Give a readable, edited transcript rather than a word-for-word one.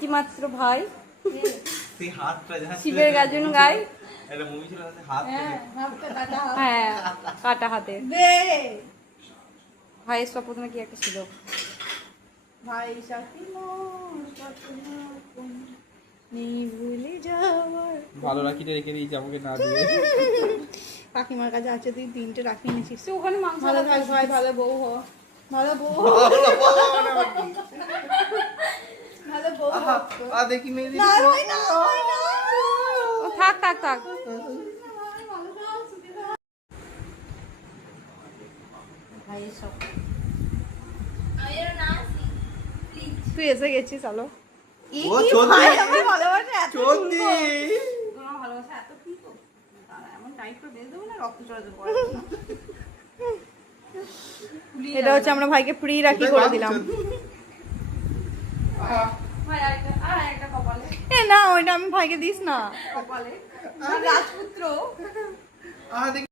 একটি মাত্র ভাই, শিবের গাজন গায়। হ্যাঁ, কাটা হাতে। ভাইয়ের স্বপ্নে কি একটা ছিল, ভাই সাথী ভুলে যাওয়ার। ভালো রাখিটা রেখে দিয়েছি আমাকে না দিয়ে। কাকিমার কাছে আছে, তুই 3টে রাখি নিয়েছিস। ওখানে মাংস ভালো থাক ভাই, ভালো বউ হ, ভালো বউ হ, ভালো বউ হ। দেখি মেয়ে না ভাই না, ভাই না। ও থাক থাক থাক। ভাইয়ের স্বপ্ন। তুই এসে গেছিস আলো। ও চোদ্দি ভালোবাসা এত চোদ্দি তোমার ভালোবাসা এত কি তো এমন টাইট করে বেঁধে দেবো না, রক্ত চলাচল করে। এটা হচ্ছে আমরা ভাইকে ফ্রি রাখি করে দিলাম। ভাই আরেকটা কপালে। এ না, ওইটা আমি ভাইকে দিস না। কপালে রাজপুত্র। দেখি